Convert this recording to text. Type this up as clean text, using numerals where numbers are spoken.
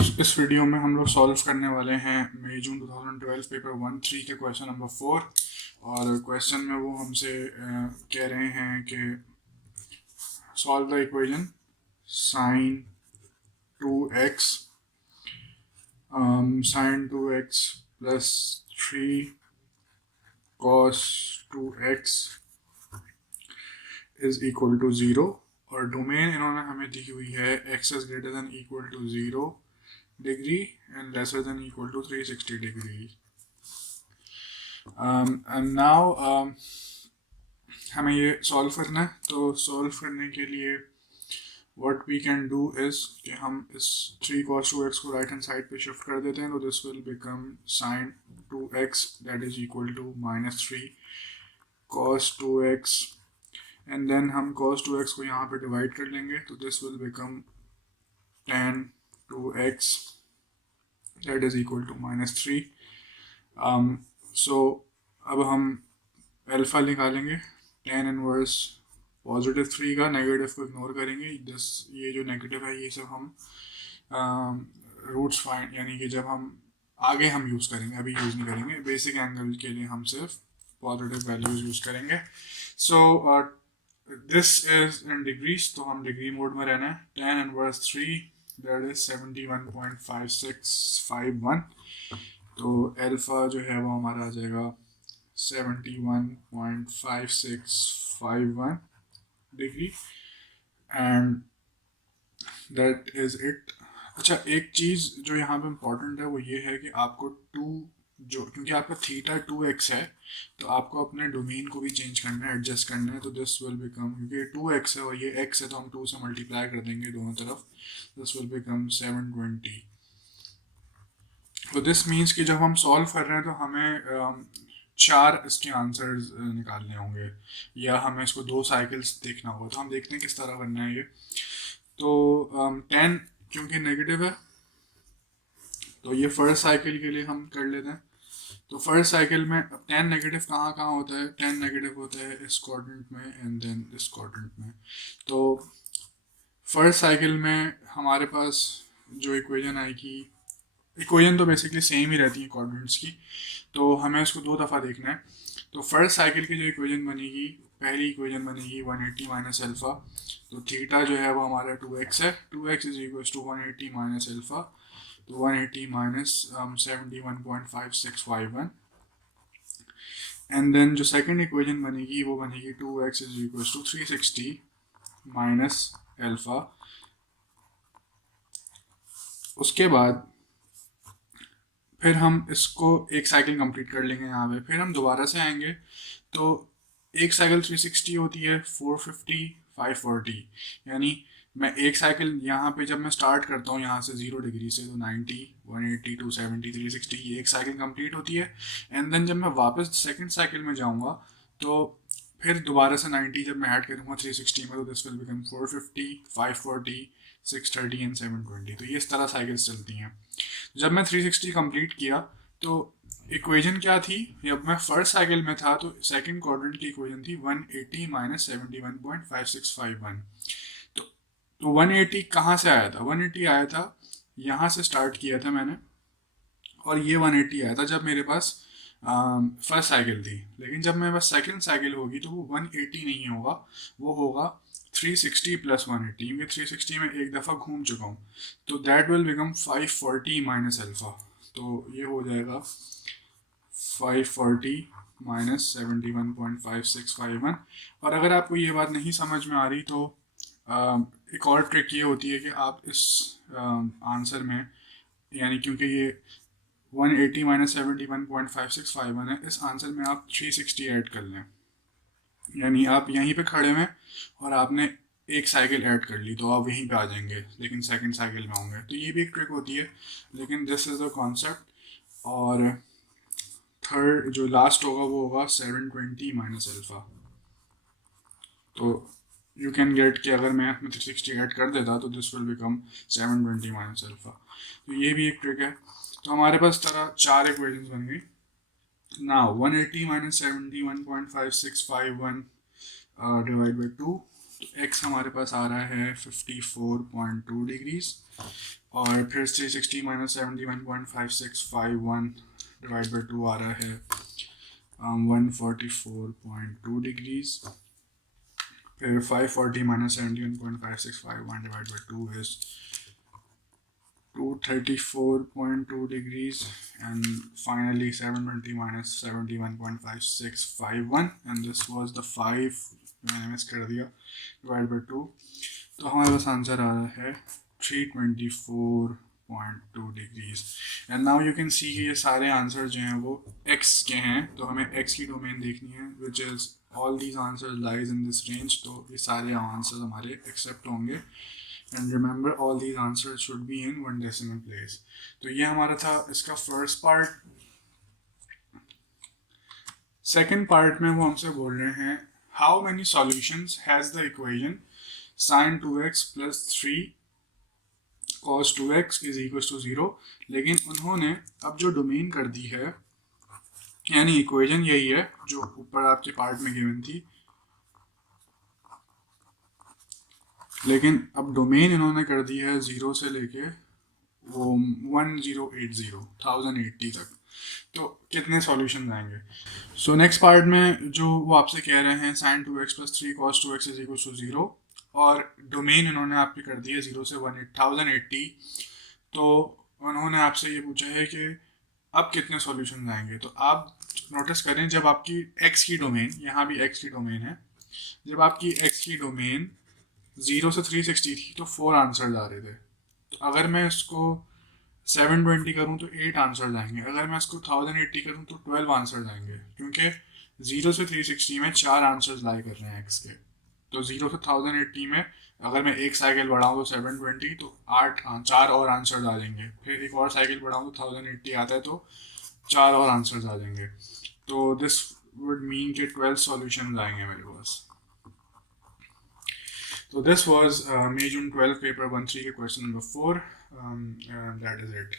इस वीडियो में हम लोग सॉल्व करने वाले हैं मई जून 2012 पेपर 1-3 के क्वेश्चन नंबर 4। और क्वेश्चन में वो हमसे कह रहे हैं कि solve the equation sine 2x plus 3 cos 2x is equal to 0। और डोमेन इन्होंने हमें दी हुई है x is greater than equal to 0 degree and lesser than equal to 360 degree. And now हमें ये सॉल्व करना है। तो सॉल्व करने के लिए what we can do is कि हम इस 3 cos 2x को राइट हैंड साइड पे शिफ्ट कर देते हैं। तो this will become sin 2x that is equal to -3 cos 2x and then हम cos 2x को यहाँ पे डिवाइड कर लेंगे। तो this will become tan 2x that is equal to -3। So अब हम अल्फा निकालेंगे tan इनवर्स पॉजिटिव 3 का, नेगेटिव को इग्नोर करेंगे। ये जो नेगेटिव है ये सब हम रूट्स फाइंड यानी कि जब हम आगे हम यूज़ करेंगे, अभी यूज़ नहीं करेंगे। बेसिक एंगल के लिए हम सिर्फ पॉजिटिव वैल्यूज यूज़ करेंगे। So this is in degrees, तो हम डिग्री मोड में रहना है। tan inverse 3 that is 71.5651। तो अल्फा जो है वो हमारा आ जाएगा 71.5651 degree and that is it. अच्छा, एक चीज़ जो यहाँ पे इम्पोर्टेंट है वो ये है कि आपको क्योंकि आपका थीटा 2x है तो आपको अपने डोमेन को भी चेंज करना है, एडजस्ट करना है। तो दिस विल बिकम, क्योंकि 2x है और ये x है तो हम 2 से मल्टीप्लाई कर देंगे दोनों तरफ। This will become 720। तो दिस मीन्स कि जब हम सॉल्व कर रहे हैं तो हमें 4 इसके आंसर्स निकालने होंगे या हमें इसको 2 साइकिल्स देखना होगा। तो हम देखते हैं किस तरह करना है ये। तो 10 क्योंकि नेगेटिव है तो ये फर्स्ट साइकिल के लिए हम कर लेते हैं। तो फर्स्ट साइकिल में 10 नेगेटिव कहाँ कहाँ होता है? 10 नेगेटिव होता है इस क्वाड्रेंट में एंड देन इस क्वाड्रेंट में। तो फर्स्ट साइकिल में हमारे पास जो इक्वेशन आएगी, इक्वेशन तो बेसिकली सेम ही रहती है क्वाड्रेंट्स की, तो हमें इसको 2 दफ़ा देखना है। तो फर्स्ट साइकिल की जो इक्वेशन बनेगी, पहली इक्वेशन बनेगी 180 माइनस अल्फ़ा। तो थीटा जो है वो हमारा 2x है। 2x is equal to 180 minus alpha. तो 180 माइनस 71.5651 एंड देन जो सेकंड इक्वेशन बनेगी वो बनेगी 2x is equal to 360 minus alpha. उसके बाद फिर हम इसको एक साइकिल कंप्लीट कर लेंगे यहाँ पे। फिर हम दोबारा से आएंगे तो एक साइकिल 360 होती है, 450, 540। यानी मैं एक साइकिल यहाँ पे जब मैं स्टार्ट करता हूँ यहाँ से 0 डिग्री से, तो 90, 180, 270, 360 ये एक साइकिल कंप्लीट होती है। एंड देन जब मैं वापस सेकंड साइकिल में जाऊँगा तो फिर दोबारा से 90 जब मैं ऐड करूँगा 360 में, तो दिस विल बिकम 450, 540, 630 एंड 720। तो ये इस तरह साइकिल्स चलती हैं। जब मैं 360 कंप्लीट किया तो इक्वेशन क्या थी? जब मैं फर्स्ट साइकिल में था तो सेकंड क्वाड्रेंट की इक्वेशन थी 180 माइनस 71.5651। तो 180 कहाँ से आया था? 180 आया था यहाँ से स्टार्ट किया था मैंने, और ये 180 आया था जब मेरे पास फर्स्ट साइकिल थी। लेकिन जब मेरे पास सेकंड साइकिल होगी तो वो 180 नहीं होगा, वो होगा 360 प्लस 180, क्योंकि 360 में एक दफ़ा घूम चुका हूँ। तो that will become 540 minus alpha. तो ये हो जाएगा 540 माइनस 71.5651। और अगर आपको ये बात नहीं समझ में आ रही तो एक और ट्रिक ये होती है कि आप इस आंसर में, यानी क्योंकि ये 180 माइनस 71.5651 है, इस आंसर में आप 360 ऐड कर लें। यानी आप यहीं पे खड़े हैं और आपने एक साइकिल ऐड कर ली तो आप यहीं पे आ जाएंगे, लेकिन सेकंड साइकिल में होंगे। तो ये भी एक ट्रिक होती है, लेकिन दिस इज़ द कॉन्सेप्ट। और थर्ड जो लास्ट होगा वो होगा 720 माइनस अल्फ़ा। तो यू कैन गेट कि अगर मैं 360 ऐड कर देता तो this will become 720 minus alpha. तो ये भी एक ट्रिक है। तो हमारे पास तरह 4 इक्वेशंस बन गई। Now 180 minus 71.5651 divide by 2। तो x हमारे पास आ रहा है 54.2 डिग्रीज और फिर 360 माइनस 71.5651 डिवाइड बाई 2 आ रहा है 144.2 डिग्रीज। फिर 540 minus 71.5651 divide by 2 is 234.2 degrees, and finally 720 minus 71.5651, and this was the 5 मैंने मिस कर दिया डिवाइड बाई 2, तो हमारे पास आंसर आ रहा है 324.2 degrees. And now you can see कि ये सारे आंसर जो हैं वो x के हैं, तो हमें x की डोमेन देखनी है which is all these answer lies in this range, तो ये सारे आंसर हमारे एक्सेप्ट होंगे। And remember all these answer should be in 1 decimal place. तो ये हमारा था इसका फर्स्ट पार्ट। सेकेंड पार्ट में वो हमसे बोल रहे हैं how many solutions has the equation sin 2x plus 3 cos 2x is equals to 0, लेकिन उन्होंने अब जो डोमेन कर दी है, यानी इक्वेशन यही है जो ऊपर आपके पार्ट में गिवन थी, लेकिन अब डोमेन इन्होंने कर दी है 0 से लेके वो 1080 तक। तो कितने सॉल्यूशन आएंगे? सो नेक्स्ट पार्ट में जो वो आपसे कह रहे हैं sin 2x plus 3 cos 2x is equals to 0, और डोमेन इन्होंने आपकी कर दी है 0 से 1080, तो उन्होंने आपसे ये पूछा है कि अब कितने सॉल्यूशन आएंगे। तो आप नोटिस करें जब आपकी x की डोमेन, यहाँ भी x की डोमेन है, जब आपकी x की डोमेन 0 से 360 थी तो 4 आंसर्स आ रहे थे। तो अगर मैं इसको 720 करूँ तो 8 आंसर्स आएंगे, अगर मैं इसको 1080 करूँ तो 12 आंसर्स आएंगे, क्योंकि 0 से 360 में 4 आंसर्स लाई कर रहे हैं x के। तो 0 से 1080 में अगर मैं एक साइकिल बढ़ाऊँ तो 720, तो 4 और आंसर्स आ जाएंगे। फिर एक और साइकिल बढ़ाऊँ तो 1080 आता है, तो 4 और आंसर्स आ जाएंगे। तो दिस वुड मीन कि 12 सॉल्यूशंस आएंगे मेरे पास। So this was May June 12 paper 1-3 के question number 4. That is it.